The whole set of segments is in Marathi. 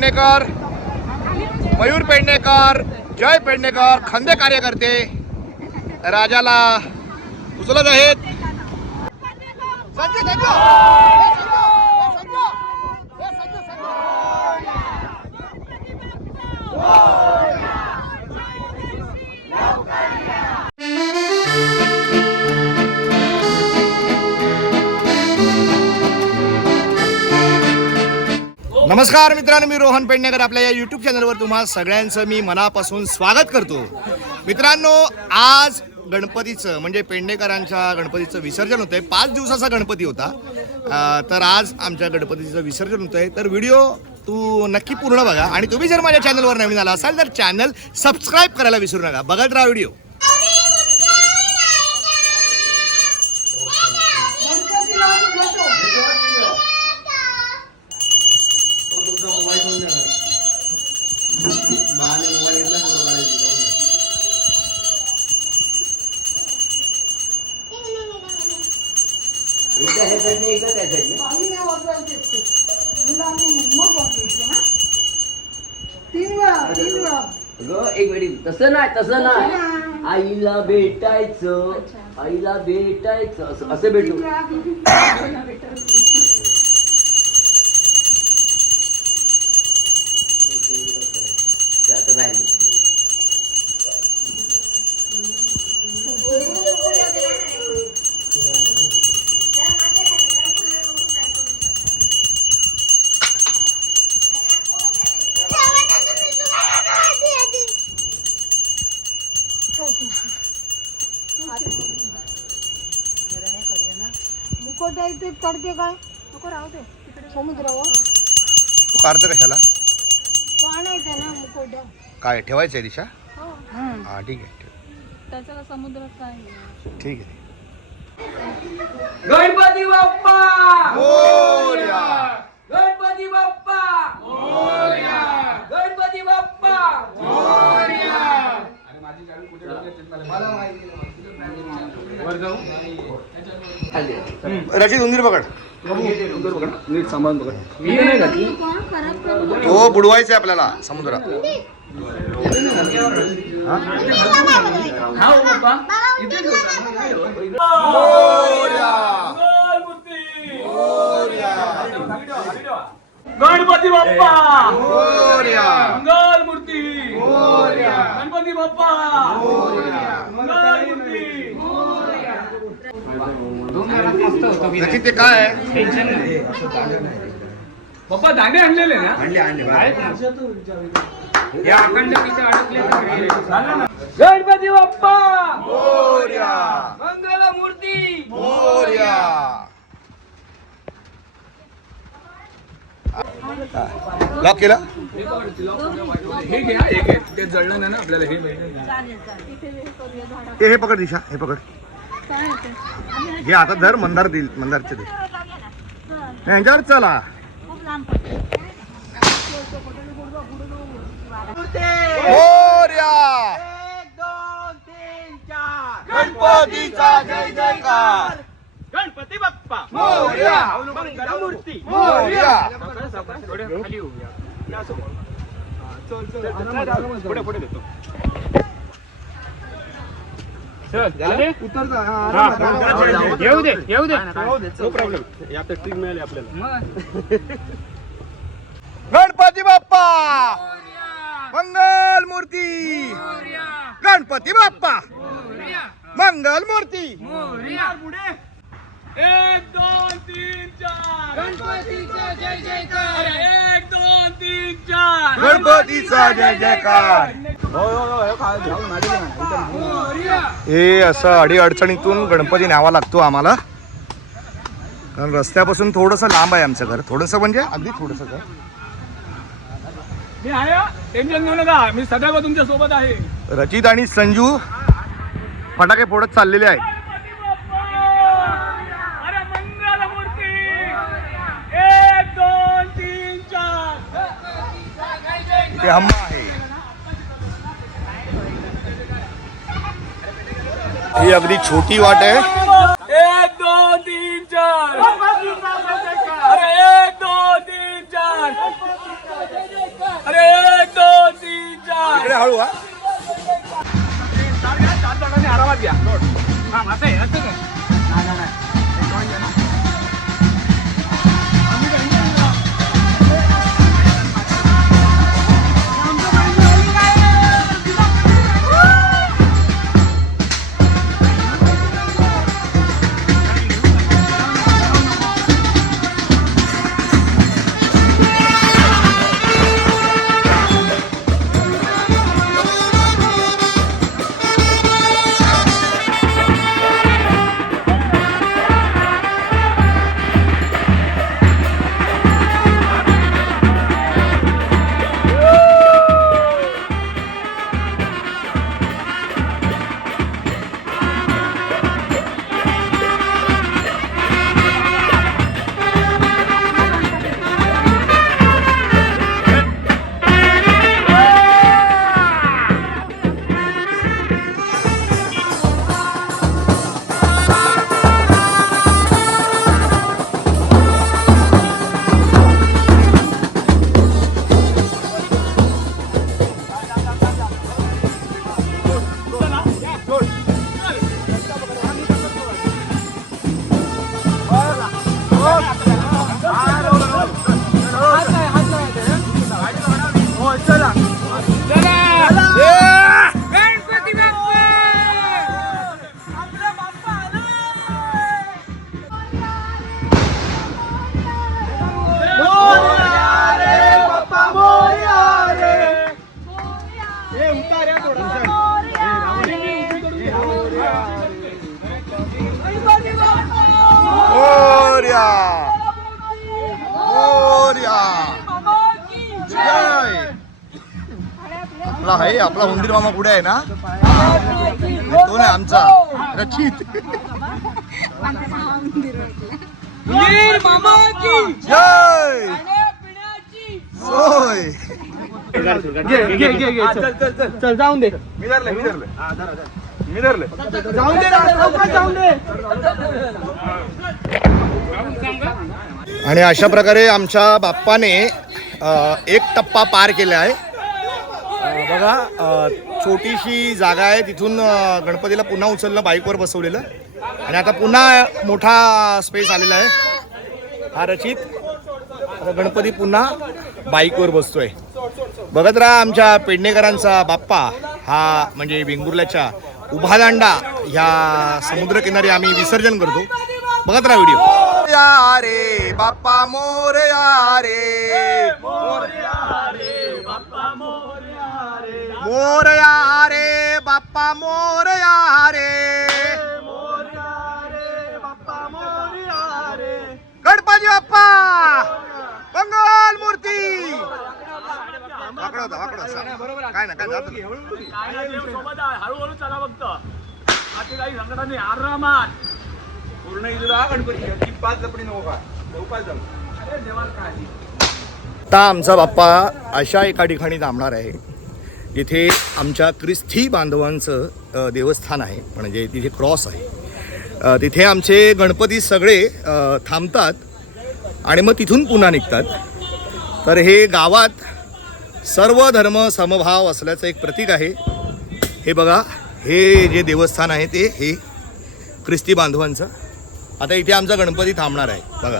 पेडणेकर मयूर पेडणेकर जय पेडणेकर खंदे कार्यकर्ते राजाला उचलत आहेत. नमस्कार मित्रांनो मी रोहन पेडणेकर. आपल्या या यूट्यूब चॅनलवर तुम्हा सगळ्यांचं मी मनापासून स्वागत करतो. मित्रांनो आज गणपतीचं म्हणजे पेडणेकरांच्या गणपतीचं विसर्जन होतंय. पाच दिवसाचा गणपती होता. तर आज आमच्या गणपतीचं विसर्जन होतंय. तर व्हिडिओ तू नक्की पूर्ण बघा. आणि तुम्ही जर माझ्या चॅनलवर नवीन आला असाल तर चॅनल सबस्क्राईब करायला विसरू नका. बघत राहा व्हिडिओ. अगं एक मिनिट. तसं नाही तसं नाही. आईला भेटायचं. आईला भेटायचं. असं असं भेटू. काढते काय? नको राहू दे. समुद्रावर. तू काढतं कशाला? तो आणायचा ना मुकोटा काय ठेवायचं आहे दिशा? हो. हा ठीक आहे त्याच्याला समुद्रात काय ठीक आहे. गणपती बाप्पा! मोरया! गणपती बाप्पा! गणपती बाप्पा! खाली. रचित उंदीर पकड. नीट सांभाळून बघा विहीर नाही घातली? तो बुडवायचा आहे आपल्याला समुद्रात. गणपती बाप्पा. मंगल मूर्ती गणपती बाप्पा मंगल मूर्ती रचित ते काय आहे? पप्पा दांडे आणलेले ना? या अखंड तिथे अडकले गणपती बाप्पा! मंगल मूर्ती लॉक केलं? हे घ्या हे ते जळलं नाही ना आपल्याला हे. हे हे पकड दिशा. हे पकड. हे आता धर मंदार देईल मंदारचे दे यांच्यावर चला! गणपतीचा जय जयकार गणपती बाप्पा मोरया! मूर्ती मोरया! चल, चल. पुढे पुढे देतो. येऊ दे येऊ दे. नो प्रॉब्लेम आता ट्रिक मिळाली आपल्याला. गणपती बाप्पा! मंगल मूर्ती! गणपती बाप्पा! मंगल मूर्ती! एक दोन तीन चार! गणपतीचा जय जयकार! एक दोन गणपतीचा जय जयकार. हे असं अडी अडचणीतून गणपती न्यावा लागतो आम्हाला. कारण रस्त्यापासून थोडंसं लांब आहे आमचं घर. थोडंसं म्हणजे अगदी थोडंसं घर. मी आहे टेन्शन घेऊ नका. मी सदैव तुमच्यासोबत आहे. रचित आणि संजू फटाके फोडत चाललेले आहेत. इथे हम्मा आहे. ही अगदी छोटी वाट आहे. एक दोन तीन चार. अरे एक दोन अरे एक दोन तीन चार. इकडे हळू हा. आरामात घ्या. असं आहे असं आपला आहे आपला हुंदीर मामा कुठे आहे ना? तो नाही आमचा. रचित जय! सोय चल. जाऊन दे. मी धरले मी धरले मी धरले जाऊन दे जाऊन दे. आणि अशा प्रकारे आमच्या बाप्पाने एक टप्पा पार केला आहे. बघा छोटीशी जागा आहे तिथून गणपतीला पुन्हा उचललं बाईकवर बसवलेलं. आणि आता पुन्हा मोठा स्पेस आलेला आहे. हा रचित. आता गणपती पुन्हा बाईकवर बसतोय. बघत राहा आमच्या पेडणेकरांचा बाप्पा. हा म्हणजे वेंगुर्ल्याच्या उभादांडा ह्या समुद्रकिनारी आम्ही विसर्जन करतो. बघत राहा व्हिडिओ या रे बाप्पा मोर या रे. मोरया रे बाप्पा मोरया रे गणपती बाप्पा मंगल मूर्ती वाकडं होता वाकडं होता. काय ना काय जात नाही. हळूहळू चला फक्त आता काही संकटात नाही आरामात पूर्ण इथला गणपती ती पाच लपडी नको का भाऊ पाच जण आता आमचा बाप्पा अशा एका ठिकाणी थांबणार आहे जिथे आमच्या ख्रिस्ती बांधवांचं देवस्थान आहे म्हणजे तिथे क्रॉस आहे. तिथे आमचे गणपती सगळे थांबतात आणि मग तिथून पुन्हा निघतात. तर हे गावात सर्व धर्म समभाव असल्याचं एक प्रतीक आहे. हे बघा हे जे देवस्थान आहे ते हे ख्रिस्ती बांधवांचं. आता इथे आमचा गणपती थांबणार आहे. बघा.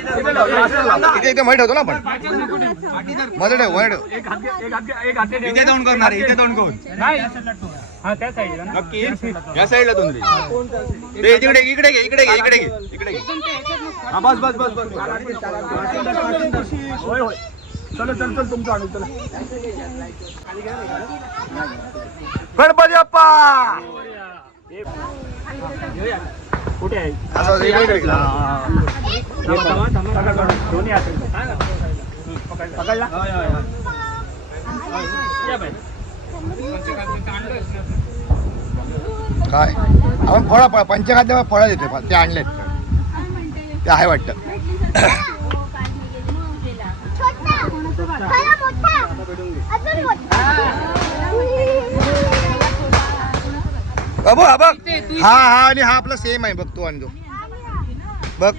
इथे इथे मध्ये ठेवतो ना आपण. मध्ये ठेवमध्ये ठेव. इथे दोन करणार इथे दोन कोण नाही हा त्या साईडला ना नक्की. या साईडला दोन रे इकडे इकडे घे इकडे घे इकडे घे इकडे घे. हा बस बस बस बस. होय होय. चला चल चल तुमचं आणू चला. गणपती बाप्पा! कुठे आहे असं इकडे पकड, पकड. दोन्ही हात पकडला काय? आपण फळं फळ पंचखाद्य फळं देते ते आणलेत. ते आहे वाटतं. अबो हा बघ. हा हा आणि हा आपला सेम आहे. बघ तो आणि तो बघ.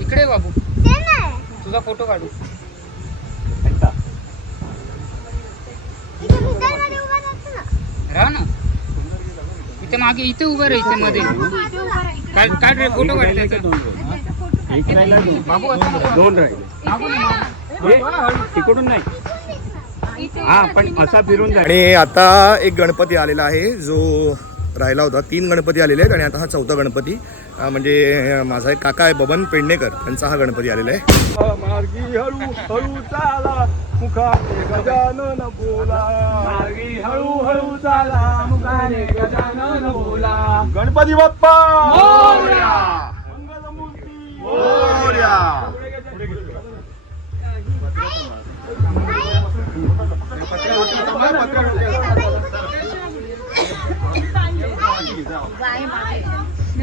इकडे बाबू. तुझा फोटो काढू. राहा ना. इथे मागे इथे उभं रे इथे मध्ये काढ रे फोटो काढ त्याचा. बाबू आता दोन राहिले. तिकडून नाही. हा पण असा फिरून आणि आता एक गणपती आलेला आहे जो राहिला होता. तीन गणपती आलेले आहेत आणि आता हा चौथा गणपती. म्हणजे माझा एक काका आहे बबन पेडणेकर. त्यांचा हा गणपती आलेला आहे. मुखाने गजानन बोला. मार्गी हळू हळू चाला मुखाने गजानन बोला. गणपती बाप्पा! मंगलमूर्ती!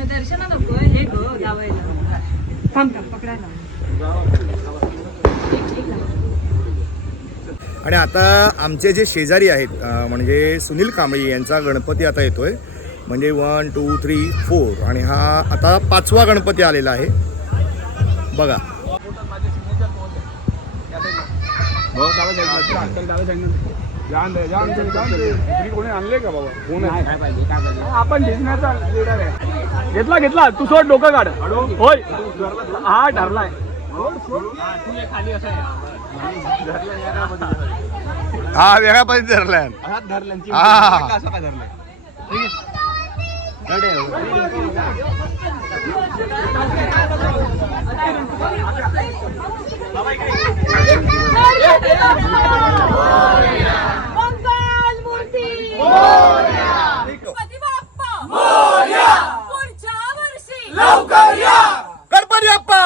दर्शन नको हे ग लावायला. थांब थांब पकडायला आणि आता आमचे जे शेजारी आहेत म्हणजे सुनील कांबळी यांचा गणपती आता येतोय. म्हणजे वन टू थ्री फोर आणि हा आता पाचवा गणपती आलेला आहे. बघा. आणले का बाबा? कोण आपण आहे. घेतला घेतला. तू सोड डोकं काढ. होय. हा ठरलाय. हा पद्धती धरलाय हा. असं का धरलाय? मंगल मूर्ती गणपती बाप्पा पुढच्या वर्षी गणपती चला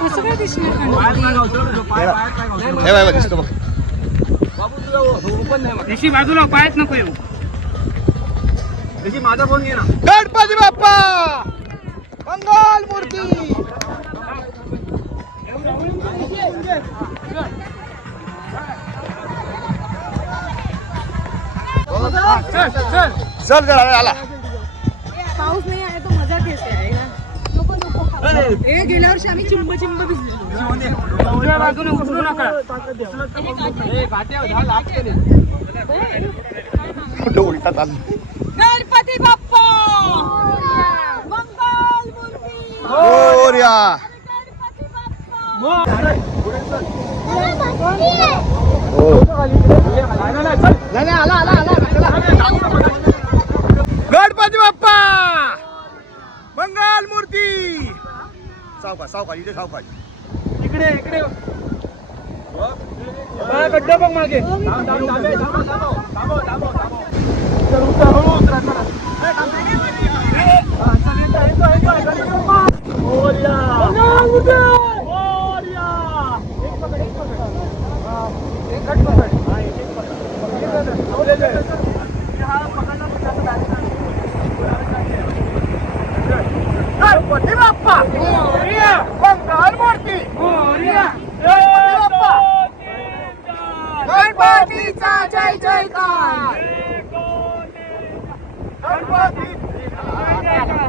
कसं काय दिसणार दिसतो बघ. ऋषी बाजूला पायच नको येऊ. माझा फोन घे ना. गणपती बाप्पा! मंगल मूर्ती! चल चल आला आला. पाऊस नाही आहे तो मजा घेते आहे ना? नको नको हे गेल्या वर्षी आम्ही चिंब चिंब भिजलो. उजव्या बाजूने उचलू नका. कुठं उलटात आलं गणपती बाप्पा! मंगल मूर्ती गणपती बाप्पा गणपती बाप्पा मंगल मूर्ती सावकाश इथे सावकाश. इकडे इकडे. गड्डा बघ मागे गणपती बाप्पा मंगल मूर्ती गणपतीचा जय जयकार गणपती एवढा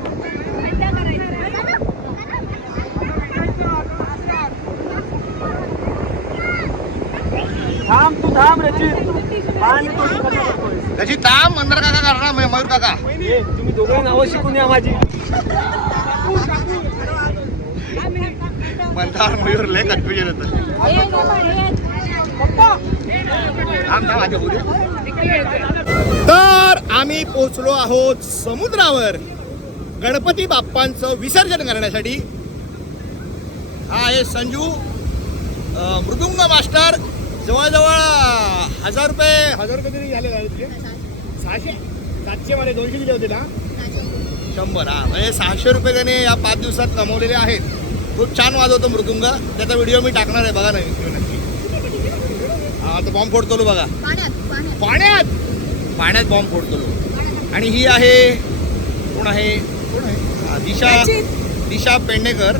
थांब रचित पाणी. त्याची ताम मंदर काका करणार मय- मयूर काका. तुम्ही दोघं नावं शिकून या माझी. मंदार मयूर लय कन्फ्युजन होतं थांब, थांब, आधी होऊ दे. तर आम्ही पोचलो आहोत समुद्रावर. गणपती बाप्पांचं विसर्जन करण्यासाठी. हा आहे संजू अं, मृदुंग मास्टर जवळजवळ हजार रुपये. हजार रुपये तरी झाले तुझे सहाशे? सातशे मध्ये दोनशे दिले होते ना? शंभर हा. म्हणजे सहाशे रुपये त्याने या पाच दिवसात कमवलेले आहेत. खूप छान वाजवतो मृदुंग. त्याचा व्हिडिओ मी टाकणार आहे बघा नाही नक्की हा आता बॉम्ब फोडतो लो बघा. पाण्यात पाण्यात. बॉम्ब फोडतो लो आणि ही आहे कोण आहे? कोण आहे? दिशा. दिशा पेडणेकर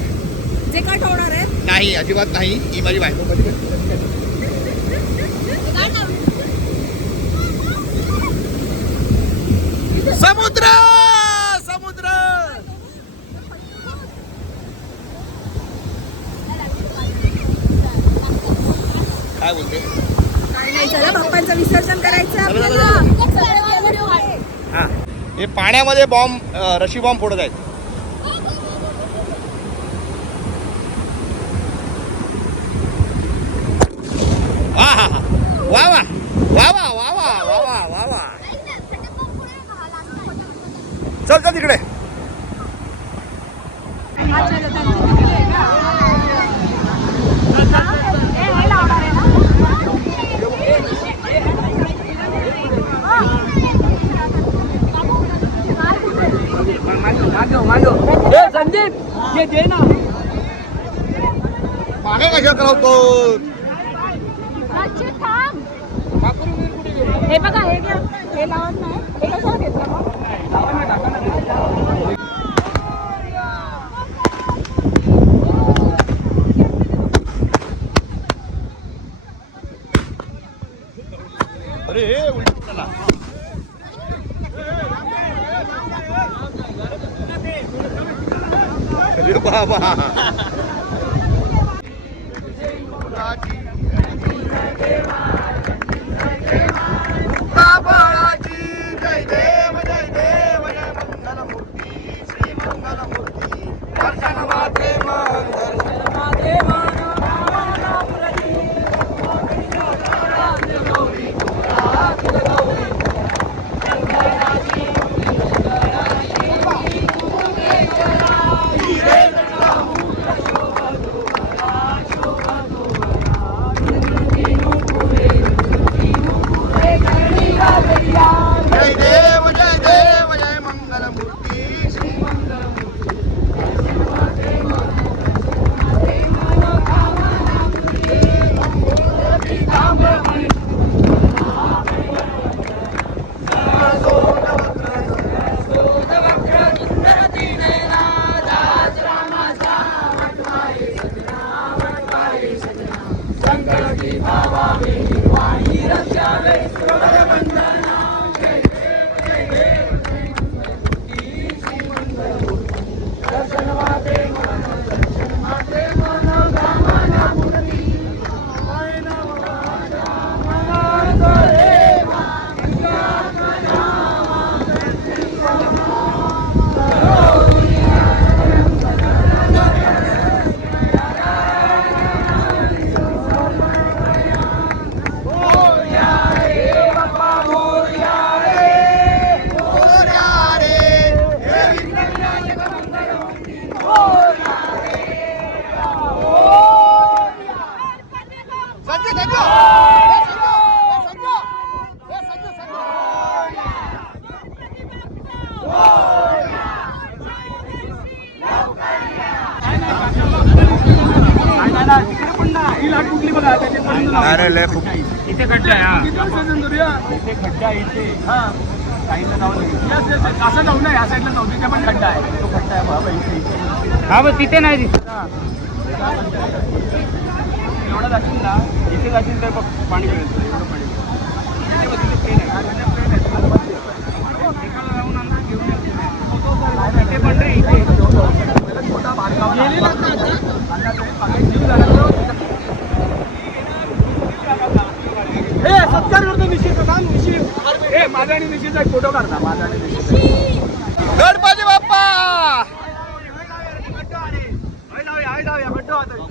जे कट होणार आहे. नाही अजिबात नाही. ही माझी बायको. समुद्र समुद्र. काय बोलते? काय नाही चला बाप्पांचं विसर्जन करायचं हा. हे पाण्यामध्ये बॉम्ब रशी बॉम्ब फोडत आहेत. हे लावत नाही. हे कशावर घेतलं मग? लाट कुठली बघा लय खूप इथे खड्डा आहे हा. इथे खड्डा आहे इथे. हा. साईडला जाऊ नये. असं जाऊ नये या साईडला जाऊ तिथे पण खड्डा आहे. तो खड्डा आहे बाबा इथे हा बघ तिथे नाही दिसत. एवढं जाशील ना इथे जाशील तर बघ पाणी मिळतं एवढं पाणी. इथे आहे. हा, इथे आहे. तुला बघ तिथं. एकाला जाऊन आमचं घेऊन येतो. इथे पण रे, इथे. पहिला छोटा बारकावा लागतो. आता ए सत्कार करतो निश्चित थांब निश्चित ए माझा आणि निश्चितचा एक फोटो काढता माझा आणि निश्चित गणपती बाप्पा एक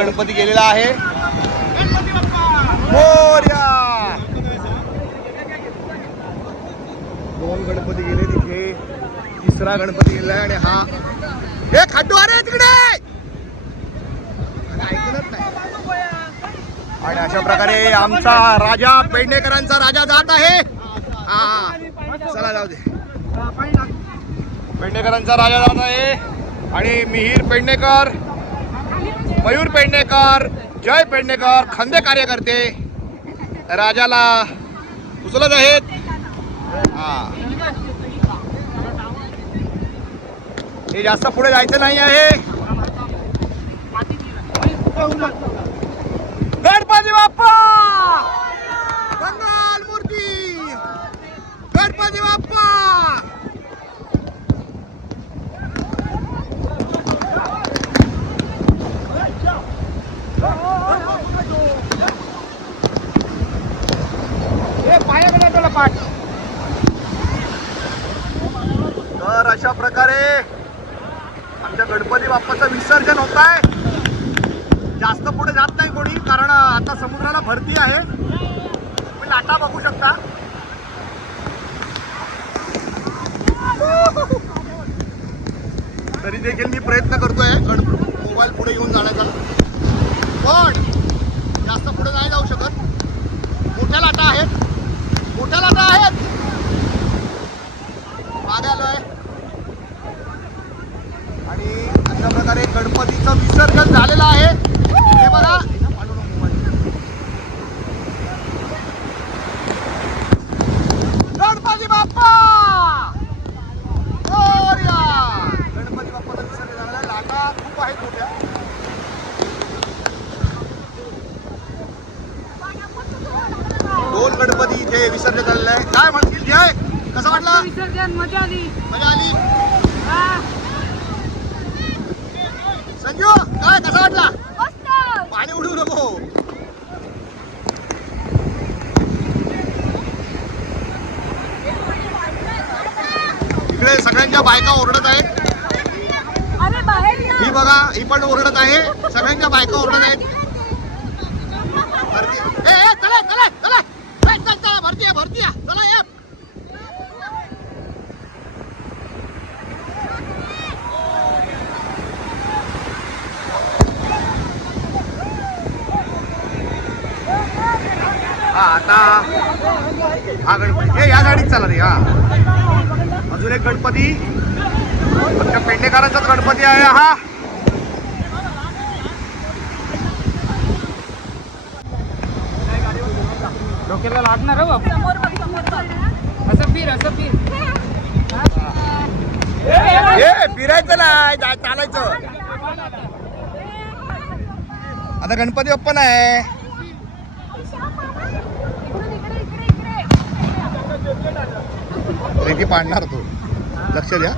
गणपती गेलेला आहे. दोन गणपती गेले तिथे. तिसरा गणपती गेला आणि हा हे खाटू अरे तिकडे! ऐकलंच नाही. आणि अशा प्रकारे आमचा राजा पेडणेकरांचा राजा जात आहे. हा हा. चला जाऊ दे. पेडणेकरांचा राजा जात आहे. आणि मिहीर पेडणेकर मयूर पेडणेकर जय पेडणेकर खंदे कार्यकर्ते. राजाला उचलत आहेत. हे. जास्त पुढे जायचं नाही आहे. गणपती बाप्पा! बंगाल मूर्ती! गणपती बाप्पा! तर अशा प्रकारे आमच्या गणपती बाप्पाचं विसर्जन होत आहे. जास्त पुढे जात नाही कोणी कारण आता समुद्राला भरती आहे. तुम्ही लाटा बघू शकता. तरी देखील मी प्रयत्न करतोय गणपती मोबाईल पुढे घेऊन जाण्याचा. पण जास्त पुढे नाही जाऊ शकत. मोठ्या लाटा आहेत मोठ्या लाटा आहेत मागे आलोय आणि अशा प्रकारे गणपतीचं विसर्जन झालेलं आहे हे बघा गणपती बाप्पा मोरया! गणपती बाप्पाचं विसर्जन झालेलं आहे लाटा खूप आहेत मोठ्या दोन गणपती इथे विसर्जन झालेलं आहे काय म्हणतील जय कसं वाटलं विसर्जन मजा आली मजा आली संजू काय कसा वाटला? पाणी उडवू नको. इकडे सगळ्यांच्या बायका ओरडत आहेत. ही बघा ही पण ओरडत आहे. सगळ्यांच्या बायका ओरडत आहेत. भरती. ए, चला चला. चला चल चला भरती आहे भरती आहे. चला ये हा आता हा गणपती. हे या गाडीत चला रे हा. अजून एक गणपती. आमच्या पेडणेकरांचाच गणपती आहे हा. डोक्याला लागणार हो. असं फिर असं फिर. हे फिरायचं नाही चालायचं. आता गणपती बाप्पा नाही रेती पाडणार तो. लक्ष द्या.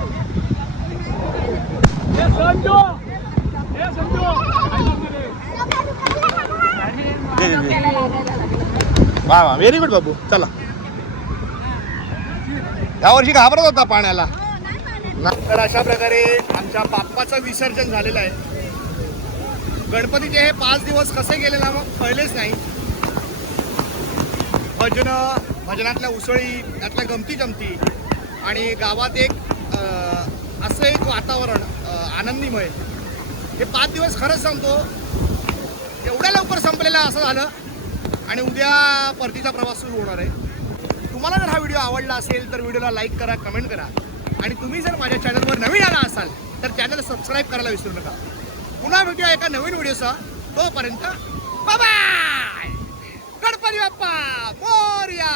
वा वा व्हेरी गुड बाबू. चला. या वर्षी घाबरत होता पाण्याला. तर अशा प्रकारे आमच्या बाप्पाचं विसर्जन झालेलं आहे. गणपतीचे हे पाच दिवस कसे गेले ना मग कळलेच नाही. भजन भजनातल्या उसळी यातल्या गमती जमती. आणि गावात एक असं एक वातावरण आनंदीमय. हे पाच दिवस खरंच सांगतो एवढ्या लवकर संपलेलं असं झालं. आणि उद्या परतीचा प्रवास सुरू होणार आहे. तुम्हाला जर हा व्हिडिओ आवडला असेल तर व्हिडिओला लाईक करा कमेंट करा. आणि तुम्ही जर माझ्या चॅनलवर नवीन आला असाल तर चॅनल सबस्क्राईब करायला विसरू नका. पुन्हा भेटूया एका नवीन व्हिडिओचा तोपर्यंत बाबा गणपती बाप्पा मोरया.